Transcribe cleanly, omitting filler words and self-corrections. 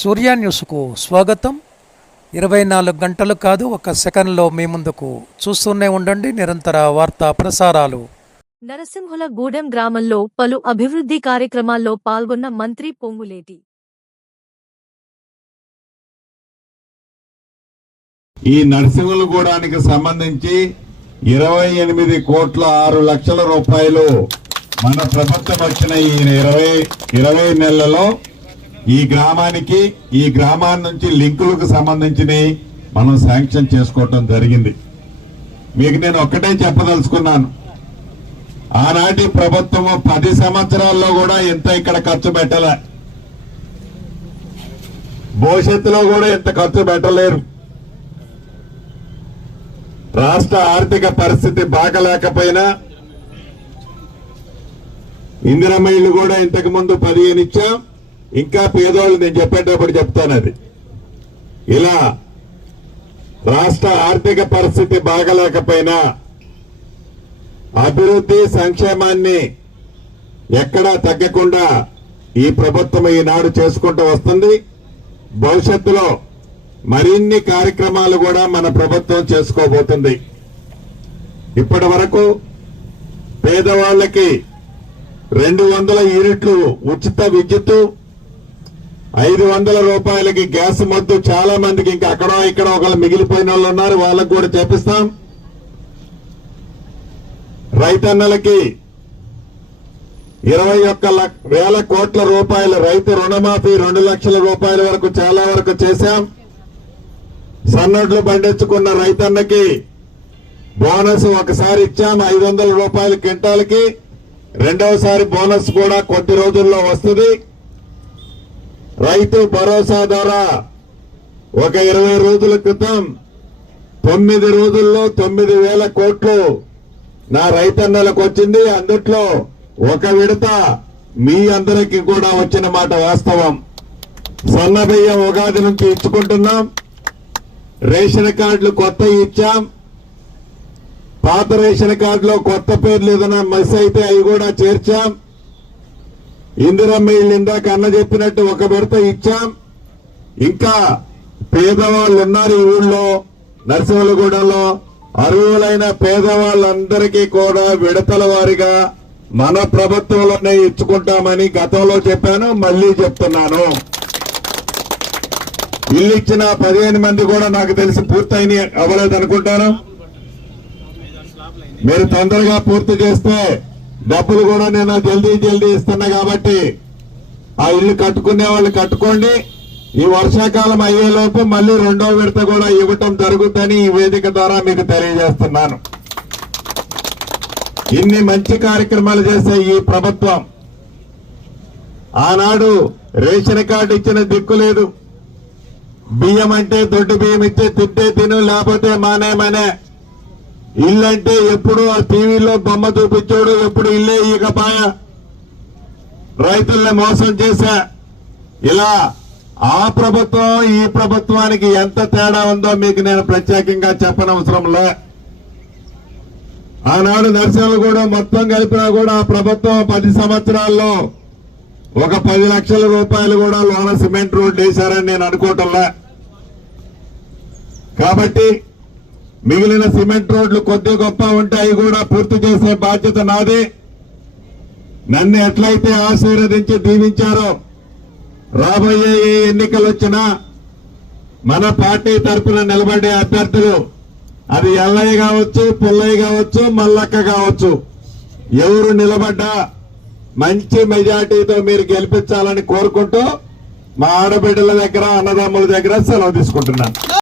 సూర్య న్యూస్కు స్వాగతం. 24 గంటలు కాదు, ఒక సెకండ్లో మీ ముందుకు. చూస్తూనే ఉండండి నిరంతర వార్తా ప్రసారాలు. నరసింహుల గూడెం గ్రామంలో పలు అభివృద్ధి కార్యక్రమాల్లో పాల్గొన్న మంత్రి పొంగులేటి. ఈ నరసింహులగూడానికి సంబంధించి 28 కోట్ల 6 లక్షల రూపాయలు మన ప్రభుత్వం వచ్చిన ఈ 20 నెలలలో ఈ గ్రామానికి, ఈ గ్రామాన్ని నుంచి లింకులకు సంబంధించినవి మనం శాంక్షన్ చేసుకోవటం జరిగింది. మీకు నేను ఒక్కటే చెప్పదలుచుకున్నాను, ఆనాటి ప్రభుత్వం 10 సంవత్సరాల్లో కూడా ఇంత ఇక్కడ ఖర్చు పెట్టలే, భవిష్యత్తులో కూడా ఇంత ఖర్చు పెట్టలేరు. రాష్ట్ర ఆర్థిక పరిస్థితి బాగలేకపోయినా ఇందిరమ్మ ఇళ్లు కూడా ఇంతకు ముందు 15 ఇచ్చాం. ఇంకా పేదోళ్ళు నేను చెప్పేటప్పుడు చెప్తాను. అది ఇలా రాష్ట్ర ఆర్థిక పరిస్థితి బాగలేకపోయినా అభివృద్ధి సంక్షేమాన్ని ఎక్కడా తగ్గకుండా ఈ ప్రభుత్వం ఈనాడు చేసుకుంటూ వస్తుంది. భవిష్యత్తులో మరిన్ని కార్యక్రమాలు కూడా మన ప్రభుత్వం చేసుకోబోతుంది. ఇప్పటి వరకు పేదవాళ్లకి 200 యూనిట్లు ఉచిత విద్యుత్తు, 500 రూపాయలకి గ్యాస్ మద్దు, చాలా మందికి ఇంకా అక్కడ ఇక్కడ ఒకళ్ళు మిగిలిపోయిన వాళ్ళు ఉన్నారు, వాళ్ళకు కూడా చేపిస్తాం. రైతన్నలకి 21,000 కోట్ల రూపాయల రైతు రుణమాఫీ 2 లక్షల రూపాయల వరకు చాలా వరకు చేశాం. సన్నడ్లు పండించుకున్న రైతన్నకి బోనస్ ఒకసారి ఇచ్చాం 500 రూపాయల క్వింటాల్కి. రెండవసారి బోనస్ కూడా కొద్ది రోజుల్లో వస్తుంది. రైతు భరోసా ద్వారా ఒక 20 రోజుల క్రితం 9 రోజుల్లో 9,000 కోట్లు నా రైతన్నలకు వచ్చింది. అందుట్లో ఒక విడత మీ అందరికీ కూడా వచ్చిన మాట వాస్తవం. సన్న బియ్యం ఉగాది నుంచి ఇచ్చుకుంటున్నాం. రేషన్ కార్డులు కొత్త ఇచ్చాం. పాత రేషన్ కార్డులో కొత్త పేర్లు ఏదైనా మిస్ అయితే అవి కూడా చేర్చాం. ఇందిరమ్మ ఇళ్ళు ఇందాక అన్న చెప్పినట్టు ఒక విడత ఇచ్చాం. ఇంకా పేదవాళ్ళు ఉన్నారు ఈ ఊళ్ళో, నరసింహులగూడెంలో అర్హులైన పేదవాళ్ళందరికీ కూడా విడతల వారిగా మన ప్రభుత్వంలోనే ఇచ్చుకుంటామని గతంలో చెప్పాను, మళ్లీ చెప్తున్నాను. ఇల్లు ఇచ్చిన 15 మంది కూడా నాకు తెలిసి పూర్తయిన అవ్వలేదు అనుకుంటాను. మీరు తొందరగా పూర్తి చేస్తే డబ్బులు కూడా నేను జల్దీ ఇస్తున్నా కాబట్టి ఆ ఇల్లు కట్టుకునే వాళ్ళు కట్టుకోండి. ఈ వర్షాకాలం అయ్యేలోపు మళ్లీ 2వ విడత కూడా ఇవ్వటం జరుగుతుందని ఈ వేదిక ద్వారా మీకు తెలియజేస్తున్నాను. ఇన్ని మంచి కార్యక్రమాలు చేసే ఈ ప్రభుత్వం ఆనాడు రేషన్ కార్డు ఇచ్చిన దిక్కు లేదు. బియ్యం అంటే దొడ్డు బియ్యం ఇస్తే తింటే తిను, లేకపోతే మానేమనే. ఇల్లంటే ఎప్పుడు ఆ టీవీలో బొమ్మ చూపించాడు, ఎప్పుడు ఇల్లే ఇకపాయ. రైతుల్ని మోసం చేశా. ఇలా ఆ ప్రభుత్వం ఈ ప్రభుత్వానికి ఎంత తేడా ఉందో మీకు నేను ప్రత్యేకంగా చెప్పనవసరం లే. ఆనాడు నరసింహులగూడెం మొత్తం కలిపినా కూడా ఆ ప్రభుత్వం 10 సంవత్సరాల్లో ఒక 10 లక్షల రూపాయలు కూడా లోన సిమెంట్ రోడ్డు వేశారని నేను అనుకోవటంలే. కాబట్టి మిగిలిన సిమెంట్ రోడ్లు కొద్ది గొప్ప ఉంటాయి, కూడా పూర్తి చేసే బాధ్యత నాది. నన్ను ఎట్లయితే ఆశీర్వదించి దీవించారో రాబోయే ఏ ఎన్నికలు వచ్చినా మన పార్టీ తరఫున నిలబడే అభ్యర్థులు, అది ఎల్లయ్య కావచ్చు, పుల్లయ్య కావచ్చు, మల్లక్క కావచ్చు, ఎవరు నిలబడ్డా మంచి మెజార్టీతో మీరు గెలిపించాలని కోరుకుంటూ మా ఆడబిడ్డల దగ్గర, అన్నదమ్ముల దగ్గర సెలవు తీసుకుంటున్నాను.